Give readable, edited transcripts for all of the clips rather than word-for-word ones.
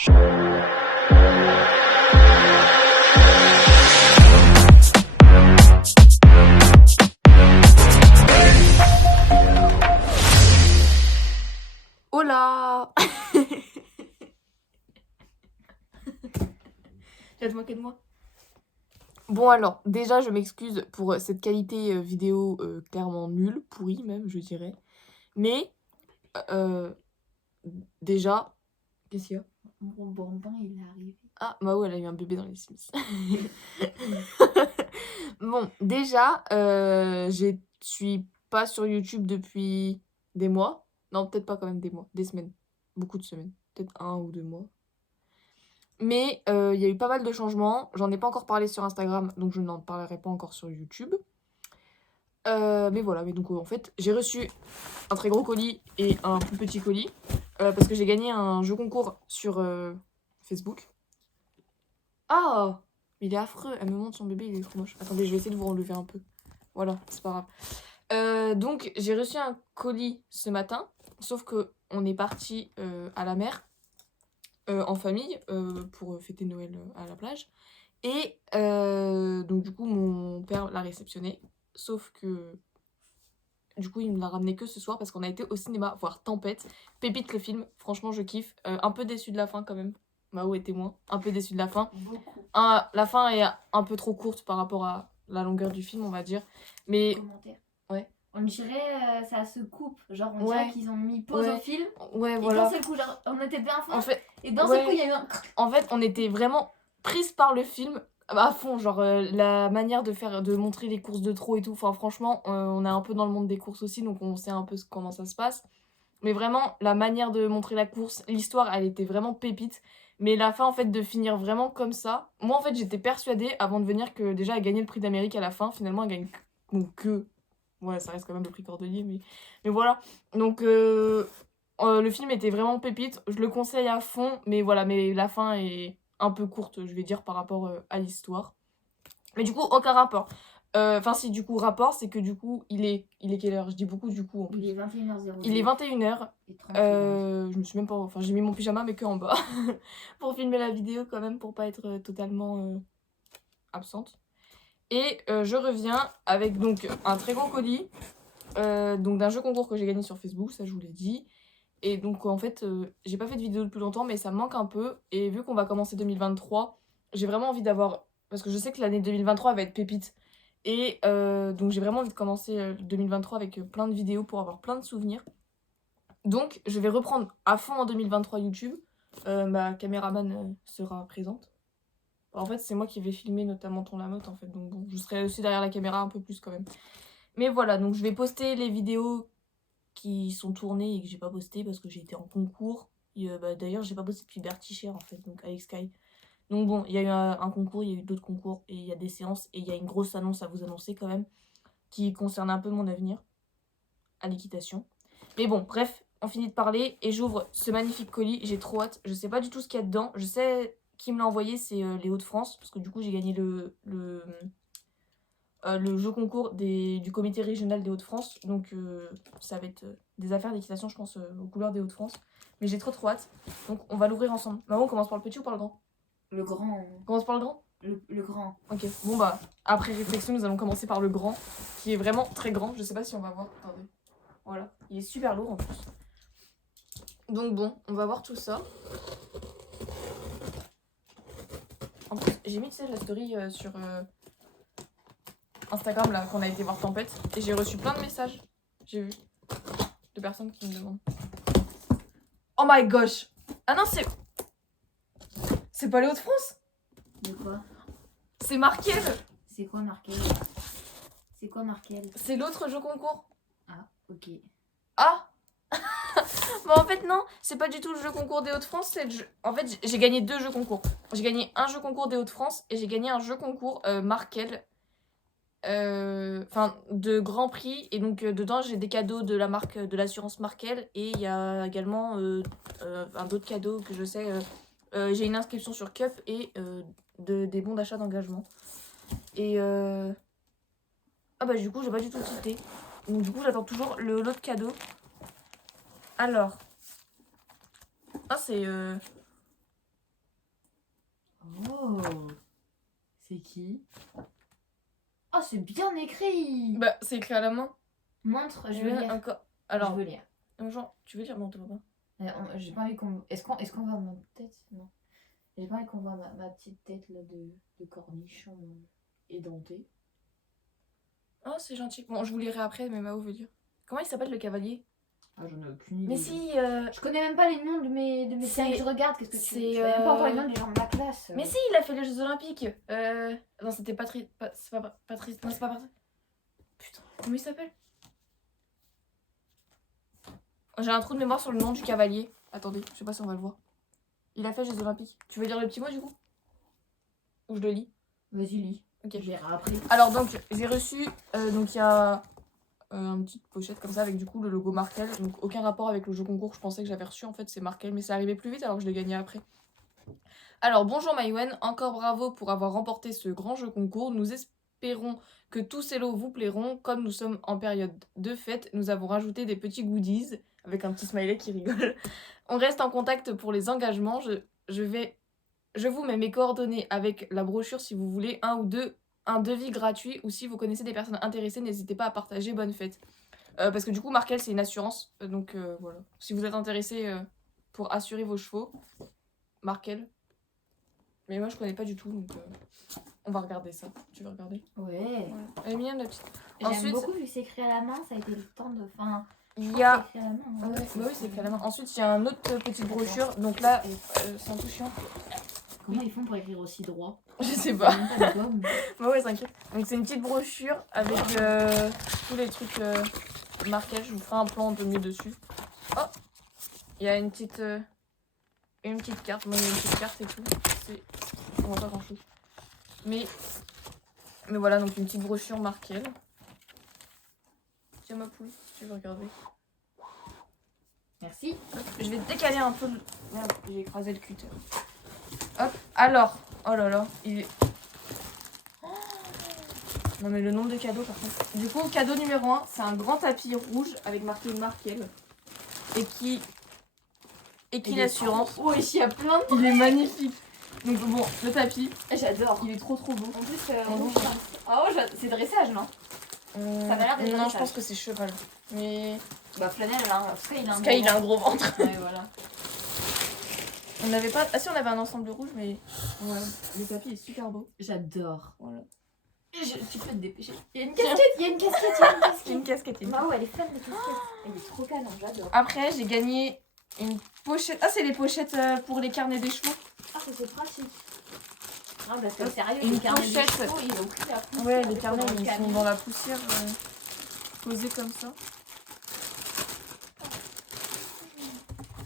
Hola. Aide-moi, aide-moi. Bon alors, déjà je m'excuse pour cette qualité vidéo clairement nulle, pourrie même je dirais. Mais déjà, qu'est-ce qu'il y a? Mon bonbon il est arrivé. Ah bah ouais, elle a eu un bébé dans les Sims. Bon, déjà, je suis pas sur YouTube depuis des mois. Non, peut-être pas quand même des mois, des semaines. Beaucoup de semaines. Peut-être 1 ou 2 mois. Mais il y a eu pas mal de changements. J'en ai pas encore parlé sur Instagram, donc je n'en parlerai pas encore sur YouTube. Mais voilà, mais donc en fait, j'ai reçu un très gros colis et un plus petit colis. Parce que j'ai gagné un jeu concours sur Facebook. Ah! Il est affreux, elle me montre son bébé, il est trop moche. Attendez, je vais essayer de vous enlever un peu. Voilà, c'est pas grave. Donc j'ai reçu un colis ce matin, sauf que on est parti à la mer en famille pour fêter Noël à la plage. Et donc du coup mon père l'a réceptionné, sauf que du coup il me l'a ramené que ce soir parce qu'on a été au cinéma voir Tempête, pépite le film, franchement je kiffe, un peu déçue de la fin quand même, Mao est témoin, un peu déçue de la fin. Beaucoup. La fin est un peu trop courte par rapport à la longueur du film on va dire, mais... Commentaire. Ouais. On dirait ça se coupe, genre on Ouais. dirait qu'ils ont mis pause Ouais. au film. Ouais, Et voilà. d'un seul coup, genre on était bien à fond. En fait, Et d'un ouais. seul coup, il y a eu un. En fait, on était vraiment prise par le film à fond, genre la manière de montrer les courses de trot et tout. Enfin, franchement, on est un peu dans le monde des courses aussi, donc on sait un peu comment ça se passe. Mais vraiment, la manière de montrer la course, l'histoire, elle était vraiment pépite. Mais la fin, en fait, de finir vraiment comme ça. Moi, en fait, j'étais persuadée avant de venir que déjà, elle gagnait le prix d'Amérique à la fin. Finalement, elle gagne que. Ouais, ça reste quand même le prix Cordelier, mais voilà. Donc, le film était vraiment pépite. Je le conseille à fond, mais voilà, mais la fin est un peu courte, je vais dire, par rapport à l'histoire. Mais du coup, aucun rapport. Enfin, si, du coup, rapport, c'est que du coup, il est quelle heure? Je dis beaucoup du coup en plus. Il est 21h00. Il est 21h. Et 30 secondes. Je me suis même pas... Enfin, j'ai mis mon pyjama, mais que en bas. Pour filmer la vidéo, quand même, pour pas être totalement absente. Et je reviens avec donc un très gros colis. Donc d'un jeu concours que j'ai gagné sur Facebook, ça je vous l'ai dit. Et donc en fait, j'ai pas fait de vidéo depuis longtemps, mais ça me manque un peu. Et vu qu'on va commencer 2023, j'ai vraiment envie d'avoir... Parce que je sais que l'année 2023 va être pépite. Et donc j'ai vraiment envie de commencer 2023 avec plein de vidéos pour avoir plein de souvenirs. Donc je vais reprendre à fond en 2023 YouTube. Ma caméraman sera présente. En fait, c'est moi qui vais filmer notamment Ton Lamotte en fait. Donc bon, je serai aussi derrière la caméra un peu plus quand même. Mais voilà, donc je vais poster les vidéos qui sont tournées et que j'ai pas posté parce que j'ai été en concours. D'ailleurs, j'ai pas posté depuis Bertichère en fait, donc avec Sky. Donc bon, il y a eu un concours, il y a eu d'autres concours et il y a des séances et il y a une grosse annonce à vous annoncer quand même qui concerne un peu mon avenir à l'équitation. Mais bon, bref, on finit de parler et j'ouvre ce magnifique colis. J'ai trop hâte. Je sais pas du tout ce qu'il y a dedans. Je sais qui me l'a envoyé, c'est les Hauts-de-France parce que du coup j'ai gagné le jeu concours du comité régional des Hauts-de-France. Donc ça va être des affaires d'équitation, je pense, aux couleurs des Hauts-de-France. Mais j'ai trop hâte. Donc on va l'ouvrir ensemble. Maman, on commence par le petit ou par le grand? Le grand. On commence par le grand? Le grand. Ok, bon bah, après réflexion, nous allons commencer par le grand, qui est vraiment très grand. Je sais pas si on va voir. Attendez. Voilà, il est super lourd en plus. Donc bon, on va voir tout ça. En plus, j'ai mis, tu sais, la story sur Instagram, là, qu'on a été voir Tempête. Et j'ai reçu plein de messages. J'ai vu. De personnes qui me demandent. Oh my gosh! Ah non, c'est... C'est pas les Hauts-de-France? De quoi? C'est Markel! C'est quoi Markel? C'est quoi Markel? C'est l'autre jeu concours. Ah, ok. Ah! Bon, en fait, non, c'est pas du tout le jeu concours des Hauts-de-France, c'est le jeu... En fait, j'ai gagné 2 jeux concours. J'ai gagné un jeu concours des Hauts-de-France et j'ai gagné un jeu concours Markel. Enfin, de Grand Prix. Et donc, dedans, j'ai des cadeaux de la marque de l'assurance Markel. Et il y a également un autre cadeau que je sais. J'ai une inscription sur Cup et des bons d'achat d'engagement. Et... Ah bah, du coup, j'ai pas du tout quitté. Donc, du coup, j'attends toujours l'autre cadeau. Alors. Ah, c'est Oh. C'est qui? Oh, c'est bien écrit. Bah, c'est écrit à la main. Montre, je veux lire. Encore. Je Alors, veux lire. genre, tu veux lire? Non, tu vois pas. J'ai pas envie qu'on... Est-ce qu'on voit ma tête? Non. J'ai pas envie qu'on voit ma petite tête là de cornichon édenté. Oh, c'est gentil. Bon, je vous lirai après, mais Mao veut dire. Comment il s'appelle le cavalier? Ah, j'en ai aucune idée. Mais si, Je connais même pas les noms de mes séries que je regarde. Qu'est-ce que tu veux? Je connais même pas encore les noms des gens de ma classe. Mais si, il a fait les Jeux Olympiques. Non, c'était Patrice. C'est pas Patrice. Non, c'est pas Patrice. Putain, comment il s'appelle? J'ai un trou de mémoire sur le nom du cavalier. Attendez, je sais pas si on va le voir. Il a fait les Jeux Olympiques. Tu veux dire le petit mot du coup? Ou je le lis? Vas-y, lis. Ok. Je verrai après. Alors donc, j'ai reçu. Donc il y a une petite pochette comme ça avec du coup le logo Markel. Donc aucun rapport avec le jeu concours que je pensais que j'avais reçu. En fait, c'est Markel, mais c'est arrivé plus vite alors que je l'ai gagné après. Alors bonjour Maïwen, encore bravo pour avoir remporté ce grand jeu concours. Nous espérons que tous ces lots vous plairont. Comme nous sommes en période de fête, nous avons rajouté des petits goodies avec un petit smiley qui rigole. On reste en contact pour les engagements. Je vous mets mes coordonnées avec la brochure si vous voulez un devis gratuit ou si vous connaissez des personnes intéressées, n'hésitez pas à partager. Bonne fête. Parce que du coup Markel c'est une assurance, donc voilà. Si vous êtes intéressé pour assurer vos chevaux, Markel. Mais moi je connais pas du tout, donc on va regarder ça. Tu veux regarder? Ouais. Elle est mignonne la petite. J'aime Ensuite, beaucoup vu que c'est écrit à la main, ça a été le temps de... Enfin, il y a... c'est écrit à la main. Ouais, bah oui, c'est écrit à la main. Ensuite, il y a un autre petite brochure. Donc là, c'est un peu chiant. Comment ils font pour écrire aussi droit? Je sais pas. Même pas de gomme. Bah ouais, t'inquiète. Donc c'est une petite brochure avec tous les trucs marqués. Je vous ferai un plan de mieux dessus. Oh, il y a une petite carte. Moi, il y a une petite carte et tout. C'est... On voit pas grand chose. Mais voilà, donc une petite brochure Markel. Tiens ma poule, si tu veux regarder. Merci. Hop, je vais décaler un peu le... Merde, j'ai écrasé le cutter. Hop, alors. Oh là là, il est... Non mais le nombre de cadeaux par contre. Du coup, cadeau numéro 1, c'est un grand tapis rouge avec marqué Markel. Et qui l'assurance. Oh, ici il y a plein de... Il est magnifique. Donc bon, le tapis, J'adore. il est trop beau. En plus, rouge. oh, c'est dressage, non? Ça m'a l'air d'être Non, dressage. je pense que c'est cheval. Mais... Bah, Flanel, hein. Sky, il a un gros ventre. Ouais, voilà. On n'avait pas... Ah si, on avait un ensemble rouge, mais... Ouais, le tapis est super beau. J'adore. Voilà. Tu peux te dépêcher. Il y a une Il y a une casquette, Il y a une casquette. Mao, elle est fan des casquettes. Elle est trop canon, j'adore. Après, j'ai gagné une pochette. Ah, c'est les pochettes pour les carnets des chevaux. Ah, ça c'est pratique. Ah, parce que sérieux, Une les carnets des pochette. chevaux, ils ont pris la poussière. Ouais, les des fois, carnets, dans le ils sont camion. dans la poussière, posés comme ça.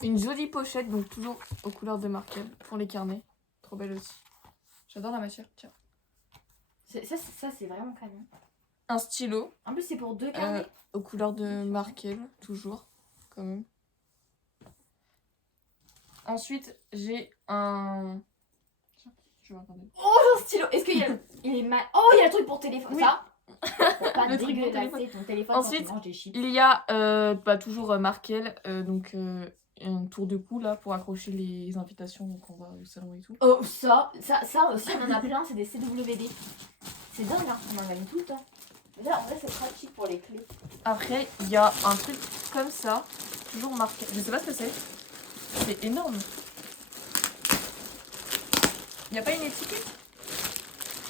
Une jolie pochette, donc toujours aux couleurs de Markel pour les carnets. Trop belle aussi. J'adore la matière. Tiens. Ça c'est vraiment canon. Un stylo En plus, c'est pour 2 carnets. aux couleurs de Markel, toujours, quand même. Ensuite, j'ai un... Tiens, je vais regarder. Oh, un stylo. Est-ce qu'il y a il est mal... Oh, il y a le truc pour téléphone. Oui. Ça pour pas Le truc pour dégueulasser ton téléphone Ensuite, quand tu manges des chips. Il y a toujours Markel, donc un tour de cou là pour accrocher les invitations quand on va au salon et tout. Oh, ça aussi, on en a plein, c'est des CWD. C'est dingue, hein, on en gagne tout le temps. Là, en vrai, c'est pratique pour les clés. Après, il y a un truc comme ça, toujours marqué. Je sais pas ce que c'est. C'est énorme. Il n'y a pas une étiquette?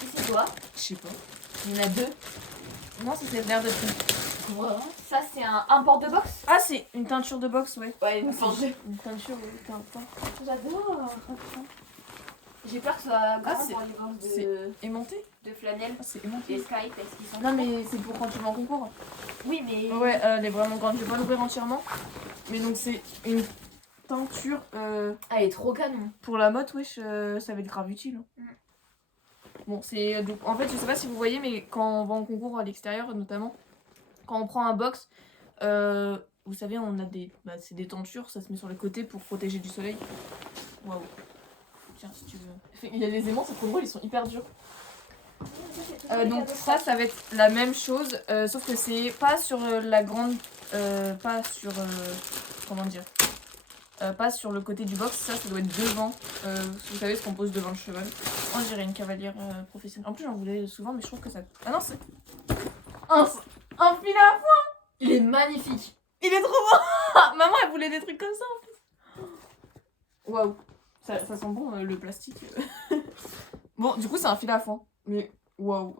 Et c'est quoi? Je sais pas. Il y en a 2. Non, ça c'est l'air d'être une... Quoi? Ça, c'est un porte-box? Ah, c'est une teinture de boxe, ouais. Ouais, Une teinture, oui, t'as un point. J'adore. J'ai peur que ce soit grand c'est- pour les box c'est- Aimanté? de flanelle Ah, c'est et aimanté. Skype. Est-ce qu'ils sont... Non, mais c'est pour quand tu vas en concours. Oui, mais... Ouais, elle est vraiment grande. Je vais pas l'ouvrir entièrement. Mais donc, c'est une teinture Elle est trop canon. pour la mode, wesh, ça va être grave utile. Bon, c'est. Donc, en fait, je sais pas si vous voyez, mais quand on va en concours à l'extérieur, notamment, quand on prend un box, vous savez, on a des. Bah, c'est des tentures, ça se met sur les côtés pour protéger du soleil. Waouh. Tiens, si tu veux. Il y a les aimants, c'est trop drôle, ils sont hyper durs. Donc ça va être la même chose, sauf que c'est pas sur la grande, pas sur, comment dire, pas sur le côté du box. Ça doit être devant. Vous savez ce qu'on pose devant le cheval. On dirait une cavalière professionnelle. En plus, j'en voulais souvent, mais je trouve que ça. Ah non, c'est. Un filet à foin. Il est magnifique. Il est trop beau. Maman, elle voulait des trucs comme ça en plus. Waouh. Ça sent bon le plastique. Bon, du coup, c'est un filet à foin. Mais waouh.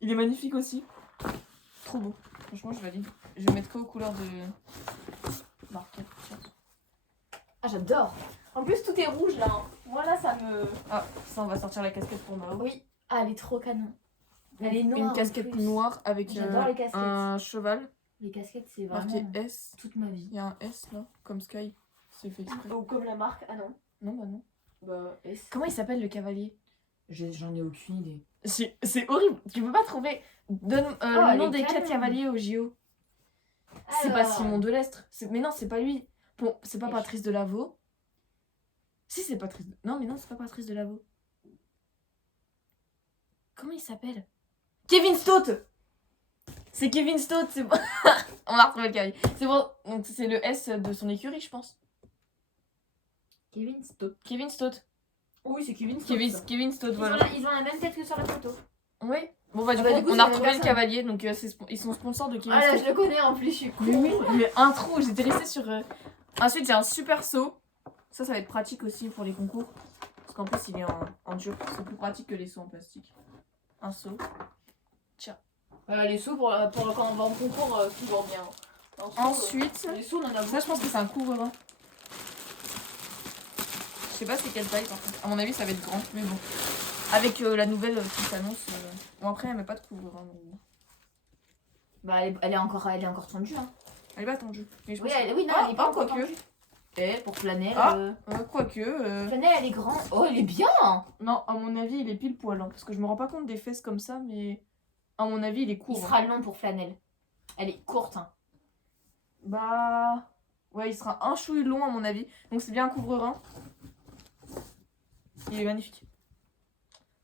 Il est magnifique aussi. Trop beau. Franchement, je valide. Je vais mettre que aux couleurs de marquette. Ah, j'adore. En plus, tout est rouge là. Hein. Voilà, ça me. Ah, ça, on va sortir la casquette pour Mao. Oui. Ah, elle est trop canon. Elle est noire. Une casquette noire avec J'adore les casquettes. un cheval. Les casquettes, c'est Marqué vraiment S. toute ma vie. Il y a un S là, comme Sky. C'est fait exprès. Ou comme la marque. Ah non. Non, bah non. Bah, S. Comment il s'appelle le cavalier? J'en ai aucune idée. C'est horrible. Tu peux pas trouver. Donne le nom des 4 cavaliers au JO. C'est pas Simon Delestre. Mais non, c'est pas lui. Bon, c'est pas Patrice Delaveau. Si, c'est Patrice. Non, mais non, c'est pas Patrice Delaveau. Comment il s'appelle? Kevin Stott. C'est Kevin Stott, c'est bon. On a retrouvé le cavalier. C'est bon. Donc c'est le S de son écurie, je pense. Kevin Stott. Kevin Stott. Oui, c'est Kevin Stott. Kevin Stott, voilà. Ils ont la même tête que sur la photo. Oui. Bon, bah, du coup, c'est on la a même retrouvé le personne. cavalier. Donc, ils sont sponsors de Kevin Ah là, Stott. je le connais en plus, je suis con. Mais oui, mais un trou, j'étais restée sur. Ensuite, j'ai un super seau. Ça va être pratique aussi pour les concours. Parce qu'en plus, il est en dur. C'est plus pratique que les seaux en plastique. Un seau. Les sous pour quand on va en concours, toujours bien. Ensuite, les sous, on en a ça, je pense que c'est un couvre-vent. Je sais pas c'est quelle taille par contre. À mon avis, ça va être grand. Mais bon. Avec la nouvelle qui s'annonce. Bon, après, elle met pas de couvre-vent. Donc... Bah, elle est encore tendue. Hein. Elle est pas tendue. Mais je pense Oui, non, elle est pas encore tendue. Et pour Flanelle. quoique. Flanelle, elle est grande. Oh, elle est bien. Non, à mon avis, il est pile poil. Hein, parce que je me rends pas compte des fesses comme ça, mais à mon avis, il est court. Il sera long pour Flanelle. Elle est courte. Hein. Bah. Ouais, il sera un chouille long à mon avis. Donc c'est bien un couvre-rein. Il est magnifique.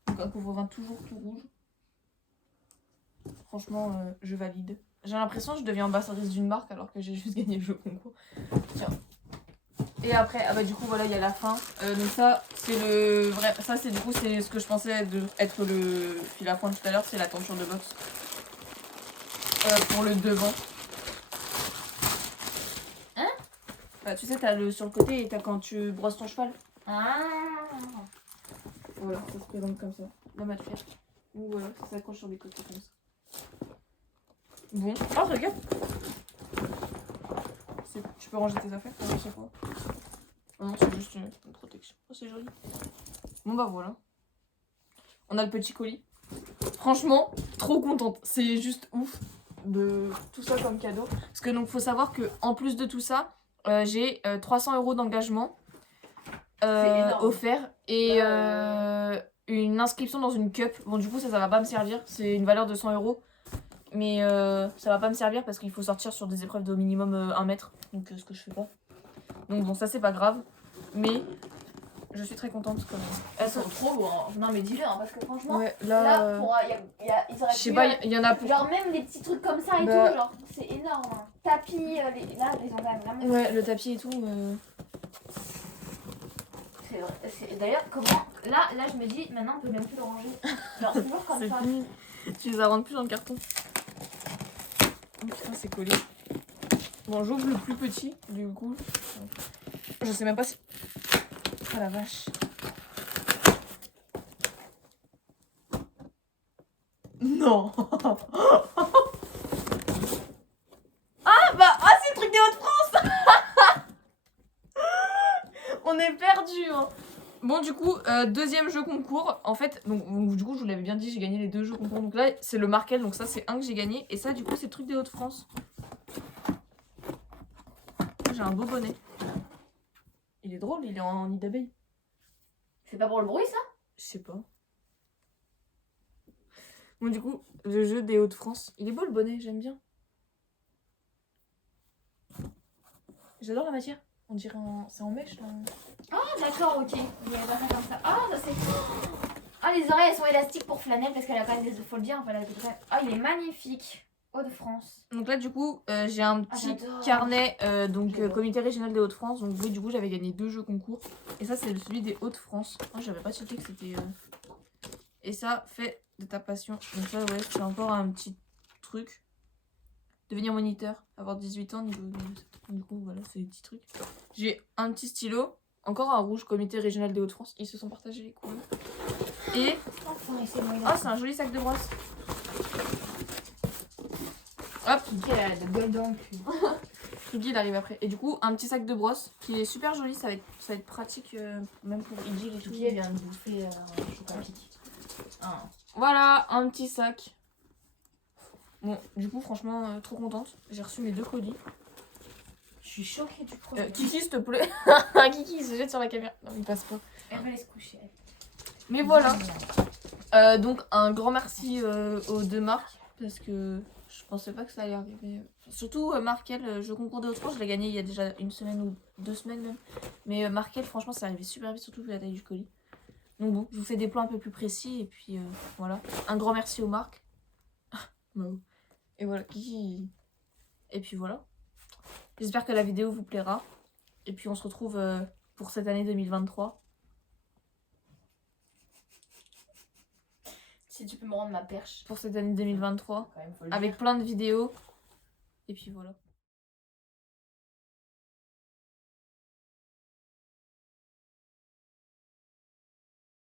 Donc un couvre-rein toujours tout rouge. Franchement, je valide. J'ai l'impression que je deviens ambassadrice d'une marque alors que j'ai juste gagné le jeu concours. Tiens. Et après, ah bah du coup voilà, il y a la fin. Donc ça, c'est le vrai. Ça c'est du coup c'est ce que je pensais être le fil à foin tout à l'heure, c'est la tenture de boxe. Pour le devant. Hein? Bah, tu sais, t'as le sur le côté et t'as quand tu brosses ton cheval. Ah. Voilà, ça se présente comme ça. La mat faire. Ou voilà, ça s'accroche sur les côtés comme ça. Bon. Oh, regarde. Tu peux ranger tes affaires, c'est quoi? Oh non, c'est juste une protection. Oh, c'est joli. Bon bah voilà. On a le petit colis. Franchement, trop contente. C'est juste ouf de tout ça comme cadeau. Parce que donc faut savoir que en plus de tout ça, j'ai 300 € d'engagement offert et une inscription dans une cup. Bon du coup ça va pas me servir. C'est une valeur de 100 €. Mais ça va pas me servir parce qu'il faut sortir sur des épreuves d'au minimum 1 mètre. Donc ce que je fais pas. Donc bon ça c'est pas grave. Mais je suis très contente quand même. Elles sont trop lourdes. Hein. Non mais dis-le hein, parce que franchement, Ouais, là ils auraient je sais pas, il y en a pour... genre même des petits trucs comme ça et Bah... tout, genre c'est énorme. Hein. Tapis, là ils ont quand même vraiment... Ouais, le tapis et tout. C'est vrai. D'ailleurs comment... Là je me dis, maintenant on peut même plus le ranger. Genre c'est toujours comme c'est ça. fini. Tu les rentres plus dans le carton. Oh putain, c'est collé. Bon, j'ouvre le plus petit, du coup. Je sais même pas si... Ah la vache. Non. Ah bah, c'est le truc des Hauts-de-France. On est perdu hein. Bon du coup, deuxième jeu concours. En fait, donc du coup je vous l'avais bien dit, j'ai gagné les 2 jeux concours. Donc là c'est le Markel, donc ça c'est un que j'ai gagné. Et ça du coup c'est le truc des Hauts-de-France. J'ai un beau bonnet. Il est drôle, il est en nid d'abeille. C'est pas pour le bruit ça? Je sais pas. Bon du coup, le jeu des Hauts-de-France. Il est beau le bonnet, j'aime bien. J'adore la matière. On dirait c'est en mèche là. Ah d'accord, ok. Il y avait pas ça comme ça. Ah ça c'est... Ah les oreilles elles sont élastiques pour Flanelle parce qu'elle a quand même des... Faut le dire, enfin, elle a des... Ah il est magnifique. Hauts-de-France. Donc là, du coup, j'ai un Ah, petit j'adore. carnet, J'adore. comité régional des Hauts-de-France. Donc oui, du coup, j'avais gagné 2 jeux concours. Et ça, c'est celui des Hauts-de-France. Moi, j'avais pas checké que c'était... Et ça, fait de ta passion. Donc ça, ouais, c'est encore un petit truc. Devenir moniteur, avoir 18 ans, niveau... Du coup, voilà, c'est des petits trucs. J'ai un petit stylo. Encore un rouge, comité régional des Hauts-de-France. Ils se sont partagés les couleurs. Et... Enfin, c'est moi. Oh, c'est un joli sac de brosse. Hop, Kiki, elle a de gueule dans le cul. Iggy il arrive après. Et du coup, un petit sac de brosse qui est super joli. Ça va être pratique même pour Iggy et tout. Kiki, elle vient de bouffer un chocolat Kiki. Ah. Voilà, un petit sac. Bon, du coup, franchement, trop contente. J'ai reçu mes 2 colis. Je suis choquée du produit. Kiki, s'il te plaît. Kiki, il se jette sur la caméra. Non, il passe pas. Elle va aller se coucher. Mais voilà. Donc, un grand merci aux 2 marques. Parce que je pensais pas que ça allait arriver. Surtout Markel, je concours des Hauts-de-France, je l'ai gagné il y a déjà 1 semaine ou 2 semaines même. Mais Markel, franchement, c'est arrivé super vite, surtout vu la taille du colis. Donc bon, je vous fais des plans un peu plus précis et puis voilà. Un grand merci aux marques. Et voilà, Kiki. Et puis voilà. J'espère que la vidéo vous plaira. Et puis on se retrouve pour cette année 2023. Si tu peux me rendre ma perche. Pour cette année 2023. Quand même, faut le Avec dire. plein de vidéos. Et puis voilà.